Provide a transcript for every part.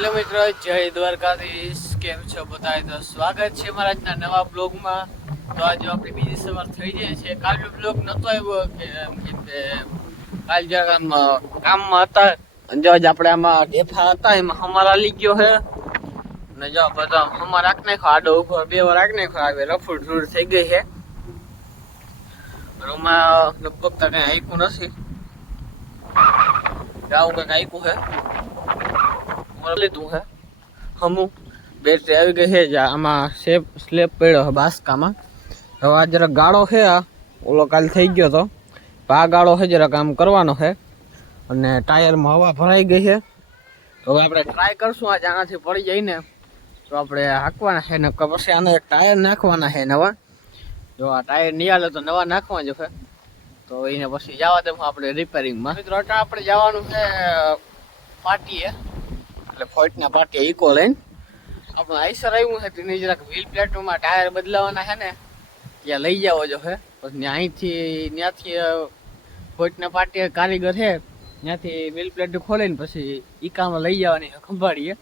Hello મિત્રો, જય દ્વારકાધીશ. કેમ છો બધા? તો સ્વાગત છે મારા આજના નવા બ્લોગમાં. તો આજે આપણી બીજી સવાર થઈ જાય છે. કાલનો બ્લોગ નતો આવ્યો કે કાલ જરા કામમાં હતા. જો આજે આપણે આમાં ઢેફા હતા એમાં હમાર આલી ગયો છે ને જો બધા હમાર રાખ નાખો આડો ઉપર 2 વાર રાખ નાખો. આવે રફૂડ ધૂળ થઈ ગઈ છે. રૂમમાં લગભગ તો કઈ આઈકું નથી. આવું કંઈક આઈકું છે લીધું છે હમું બેટરી આવી ગઈ છે. આમાં સ્લેબ પડ્યો છે બાસકામાં. હવે આ જરાક ગાળો છે. આ ઓલો કાલ થઈ ગયો તો આ ગાળો છે જરાક આમ કરવાનો છે અને ટાયરમાં હવા ભરાઈ ગઈ છે. તો હવે આપણે ટ્રાય કરશું આજે આનાથી પડી જાય ને તો આપણે હાંકવાના છે ને પછી આને એક ટાયર નાખવાના છે નવા. જો આ ટાયર નહીં હાલે તો નવા નાખવા જ છે. તો એને પછી જવા દેવું આપણે રિપેરિંગમાં. મિત્રો અત્યારે આપણે જવાનું છે પાટીએ એટલે ફોઇટના પાટીએ ઇકો લઈને. આપણે આઈસર આવ્યું છે તેની જરાક વ્હીલ પ્લેટમાં ટાયર બદલાવાના છે ને ત્યાં લઈ જાવ જો છે. પછી ત્યાંથી ફોઇટના પાટીએ કારીગર છે ત્યાંથી વ્હીલ પ્લેટ ખોલીને પછી ઈકામાં લઈ જવાની ખંભાળીએ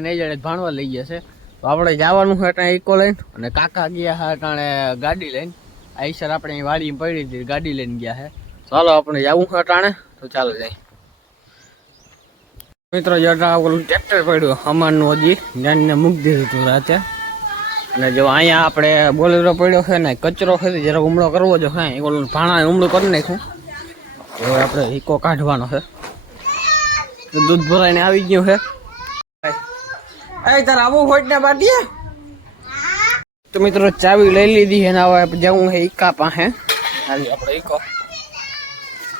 નહીં જાય ભાણવા લઈ જશે. તો આપણે જવાનું છે ત્યાં ઇકો લઈને અને કાકા ગયા છે તાણે ગાડી લઈને. આઈસર આપણે વાડીમાં પડી હતી ગાડી લઈને ગયા છે. ચાલો આપણે જવું છે ટાણે તો ચાલો જાય. મિત્રો જરા ઓલું ટ્રેક્ટર પડ્યું હમારનું હજી જ્ઞાનને મૂકી દીધું હતું રાતે. અને જો અહીંયા આપણે બોલેરો પડ્યો છે ને કચરો છે જરા હુમલો કરવો જો હે ઓલું ભાણા હુમલો કરી નાખ્યું. હવે આપણે ઇકો કાઢવાનો છે. દૂધ ભરાઈને આવી ગયું છે. તારે આવું હોય ને બાટીએ તો મિત્રો ચાવી લઈ લીધી છે ને હવે જવું છે ઈકા પાસે. હાલી આપણે ઈકો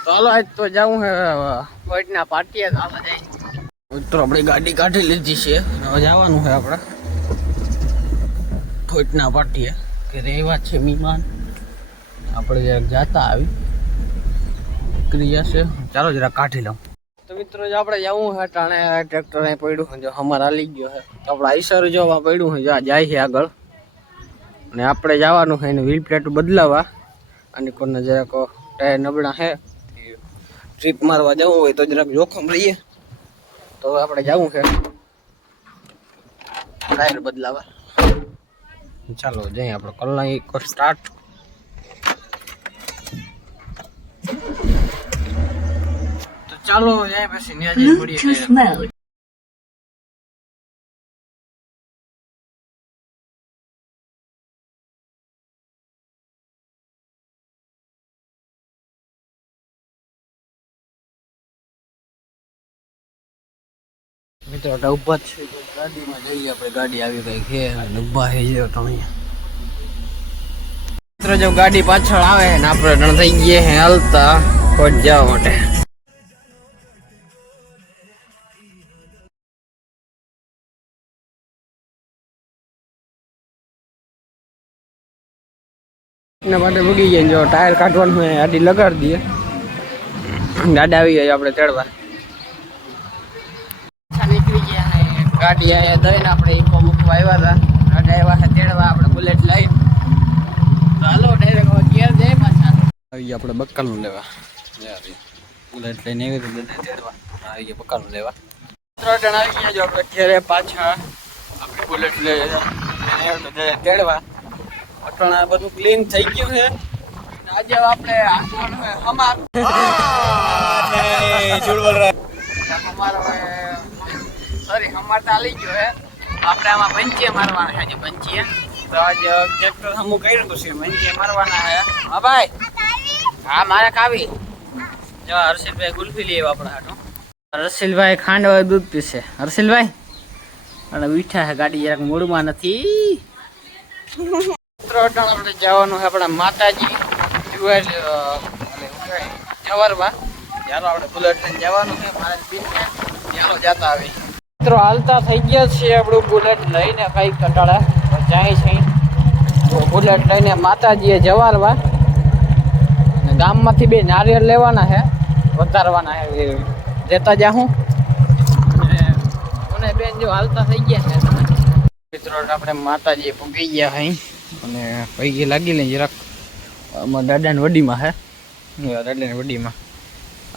ચાલો આજ તો જવું છે ફોઇટના પાટીએ. ચાલો જાય મિત્રો આપણે ગાડી કાઢી લીધી છે. હવે જવાનું છે આપણે ફોઇટના પાટીએ કે રહેવા છે મહેમાન. આપણે જરાક જાતા આવી ક્રિયા છે. ચાલો જરા કાઢી લઉં. તો મિત્રો જો આપણે જવું છે ટાણે ટ્રેક્ટર અહીં પડ્યું જો અમારે હાલી ગયો છે. તો આપણે આઈસર જોવા પડ્યું છે જાય છે આગળ અને આપણે જવાનું છે એને વ્હીલ પ્લેટ બદલાવા. અને કોને જરાક ટાયર નબળા છે ટ્રીપ મારવા જવું હોય તો જરાક જોખમ રહીએ. તો આપણે જવું છે ટાયર બદલાવા. ચાલો જઈએ આપણે કલાક સ્ટાર્ટ. તો ચાલો જાય પછી ત્યાં જઈ મળીએ. મિત્રો ઉભા છે ગાડીમાં જઈએ આપણે. ગાડી આવી ગઈ છે અને ઉભા છે તો અહીંયા મિત્રો જો ગાડી પાછળ આવે ને આપણે રણ થઈ ગયા હે હાલતા કોટ જવા માટે. એના માટે ભૂગી જાય. જો ટાયર કાઢવાનું હોય ગાડી લગાડી દઈએ. ગાડી આવી જાય આપણે ચડવા નીકળી ગયા. ગાડી અહીંયા દઈને આપણે ઇકો મૂકવા આવ્યા હતા. ગાડી આવ્યા છે તેડવા આપણે બુલેટ લઈને. તો હાલો ડાયરેક્ટ ઘેર જાય પાછા આવી આપણે બક્કાનું લેવા. બુલેટ લઈને આવી તો બધા તેડવા આવી ગયા બક્કાનું લેવા. ત્રણ આવી ગયા જો આપણે ઘેરે પાછા આપણે બુલેટ લઈ તેડવા. અટણા બધું ક્લીન થઈ ગયું છે. આજે આપણે હમાર સોરી હમાર તો આલી ગયો હે. આપણે આમાં પંચીએ મારવાના છે. હજી પંચીએ તો આજે ટ્રેક્ટર હમું કર્યું પછી પંચીએ મારવાના છે. હા ભાઈ હા મારે કાવી જો હર્ષિલભાઈ ગુલ્ફી લઈ આવ્યા આપણે હાટું. હર્ષિલભાઈ ખાંડ વાળું દૂધ પીશે. હર્ષિલભાઈ અને મીઠા છે. ગાડી જરાક મૂળમાં નથી. આપણે જવાનું છે આપણા માતાજી જવારમાં. ચાલો આપણે બુલેટ લઈને જવાનું છે મારા બીનને. ચાલો જતા આવી મિત્રો હાલતા થઈ ગયા છીએ આપણું બુલેટ લઈને. કઈ કંટાળા જાય છે તો બુલેટ લઈને માતાજીએ જવારવા. અને ગામમાંથી 2 નારિયેળ લેવાના છે વધારવાના છે જતા જાઉં. અને બેન જો હાલતા થઈ ગયા છે મિત્રો આપણે માતાજી પૂગી ગયા અહીં અને પૈકી લાગી લઈ જરાક. અમારા દાદાની વડીમાં છે. દાદાની વડીમાં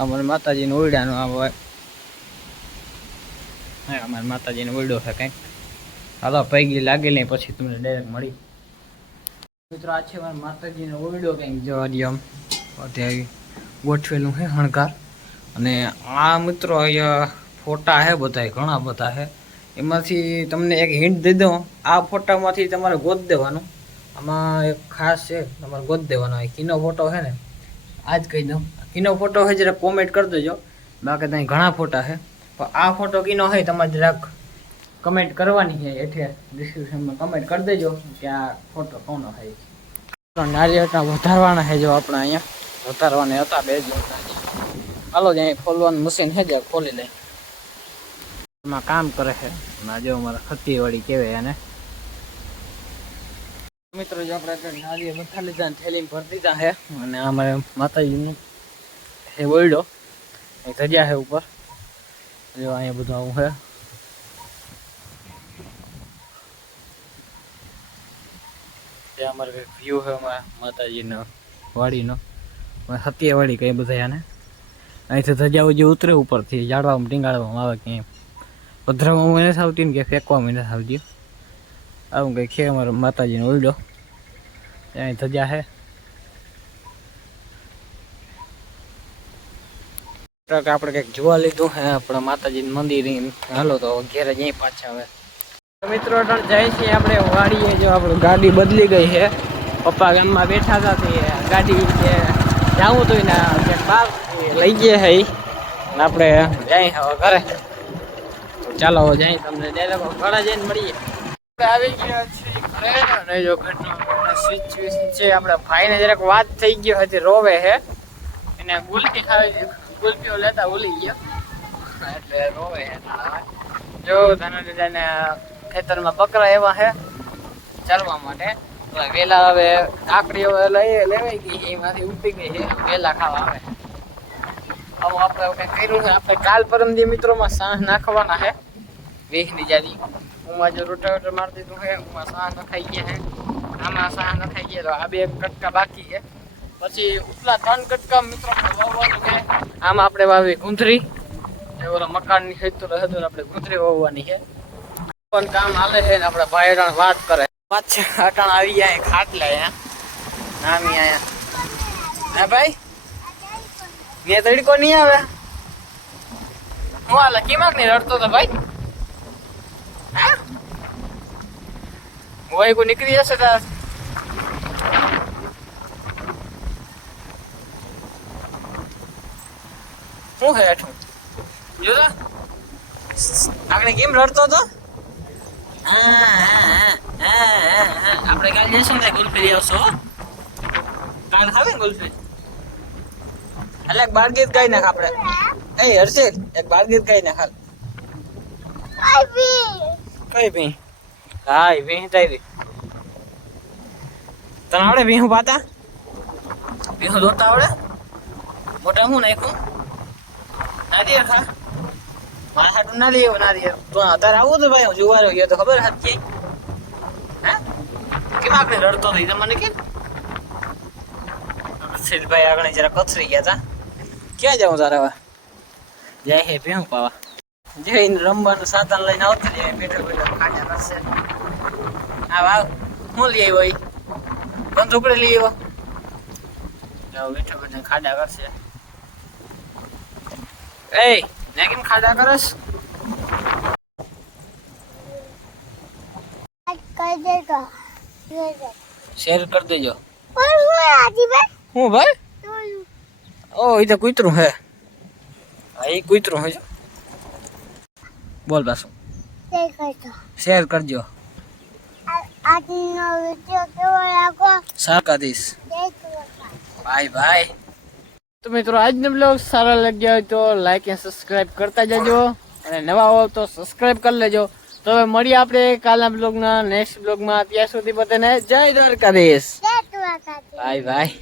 અમારે માતાજીને ઓરડાનું આ અમારા માતાજીનો ઓરડો છે કંઈક. હાલો પૈગી લાગી નહીં પછી તમને ડાયરેક્ટ મળી. મિત્રો આ છે મારા માતાજીનો ઓરડો કંઈક જોવા દે આમ અત્યારે ગોઠવેલું છે શણગાર. અને આ મિત્રો અહીંયા ફોટા છે બધા ઘણા બધા છે. એમાંથી તમને એક હિન્ટ દઈ દઉં, આ ફોટામાંથી તમારે ગોત દેવાનું. આમાં એક ખાસ છે, તમારે ગોત દેવાનો. એ કીનો ફોટો છે ને, આ જ કહી દઉં, કીનો ફોટો છે જરાક કોમેન્ટ કરી દેજો. બાકી ત્યાં ઘણા ફોટા છે, પણ આ ફોટો કીનો હોય તમારે જરાક કમેન્ટ કરવાની છે. એટલે ડિસ્ક્રિપ્શનમાં કમેન્ટ કરી દેજો કે આ ફોટો કોનો છે. નારિયેળના વધારવાના છે જો આપણે અહીંયા વધારવાના હતા 2 જ. હાલો જ અહીં ખોલવાનું મશીન છે, જ્યાં ખોલી લઈ. એમાં કામ કરે છે. જો અમારા ખતીવાળી કહેવાય એને. મિત્રો જો આપણે નારિયેળ બધા લીધા ને થેલીમાં ભરી દીધા છે. અને અમારે માતાજીનું છે ઓરડો, ધજા છે ઉપર. જો અહીંયા બધું આવું છે. ત્યાં અમારે કંઈક વ્યૂ છે અમારા માતાજીનો વાડીનો, સત્યવાડી કઈ બધા આને. અહીંથી ધજાઓ જે ઉતરે ઉપરથી ઝાડવામાં ટીંગાડવામાં આવે ક્યાંય પધરાવામાં નથી આવતી ને કે ફેંકવામાં નથી આવતી. આવું કંઈક છે અમારો માતાજીનો ઓરડો. ત્યાં ધજા છે. આપણે કંઈક જોવા લીધું હે આપણા માતાજીનું મંદિર. હાલો તો ઘેરે જઈ પાછા હવે. મિત્રો જાય છે આપણે વાડીએ. જો આપણું ગાડી બદલી ગઈ છે. પપ્પા ગામમાં બેઠા હતા તે ગાડી જે જાવું તો ને બહાર લઈ ગયા છે. આપણે જાય હવે ઘરે. ચાલો જાય તમને ઘણા જઈને મળીએ. આવી ગયા છીએ ઘરે. અને જો ઘરનું સિચ્યુએશન છે, આપણે ભાઈને જરાક વાત થઈ ગયો હતી, રોવે છે. એને ગુલકી ખાવી, ગુલકીઓ લેતા ભૂલી ગયો એટલે રોવે છે. જો ધનને ખેતરમાં બકરા એવા છે ચાલવા માટે. વેલા હવે આકડી લેવાઈ ગઈ, એમાંથી ઉપી ગઈ છે, વેલા ખાવા આવે. આવું આપણે કંઈક કર્યું છે. આપણે કાલ પરમદી મિત્રોમાં સાંજ નાખવાના છે 20ની જાદી. ઉમાં જો રોટાવેટર મારી દીધું છે, ઉમાં સાંજ નખાઈ ગયા છે, આમાં સાંજ નખાઈ ગયા. તો આ 2 કટકા બાકી છે. પછી ઉપલા 3 કટકા મિત્રો વાવવાનું છે. આમાં આપણે વાવી ગુંથરી. ઓલા મકાનની ખેતર આપણે ગુંથરી વાવવાની છે. પણ કામ હાલે છે ને આપણા ભાઈ વાત કરે. પાછા અટાણ આવી જાય ખાટલે નામી આયા. હા ભાઈ મેં તડકો નહીં આવે. હું હાલે કિમાક નહીં રડતો તો ભાઈ? હા ભાઈ કોઈ નીકળી જશે તો શું હે હેઠું જોતા આપણે કેમ રડતો હતો. આપણે કાલ જઈશું ને ગુલફી લઈ આવશો. કાલ ખાવે ગુલફી. એટલે એક બાર ગીત ગાઈ નાખ આપણે. એ હર્ષિત એક બાર ગીત ગાઈ નાખ. કઈ ભી? હા ભી તારી તને આવડે ભીહું પાતા? ભીહું દોતા આવડે? મોટા હું નાખ્યું નારિયેળ ખા. મારા હાટું ના લઈ નારિયેળ. તો અત્યારે આવું તો ભાઈ જોવા ગયો તો ખબર હતી. હે કેમ આપણે રડતો થઈ તમને કેમ? ભાઈ આગળ જરા કચરી ગયા હતા. ક્યાં જાઉં તારે હવે? જાય હે ભેહું પાવા. જઈને રમવાનું સાધન લઈને આવતો જાય. બેઠો બેઠો ખાટા કરશે. હા વાવ હું લઈ આવ્યો? બંધુકડે લઈ આવ્યો. બેઠો બેઠો ખાડા કરશે. એ ને કેમ ખાડા કરસ? શેર કરી દેજો. હું ભાઈ? ઓ એ તો કૂતરું હે. હા એ કૂતરું હે. બોલ પાછું શેર કરજો. સારા દીશ. Bye bye. તો મિત્રો આજનો બ્લોગ સારા લાગ્યા હોય તો લાઈક અને સબસ્ક્રાઇબ કરતા જજો. અને નવા હો તો સબસ્ક્રાઇબ કરી લેજો. તો હવે મળીએ આપણે કાલના બ્લોગના નેક્સ્ટ બ્લોગમાં. ત્યાં સુધી બધાને જય દ્વારકાધીશ. Bye bye.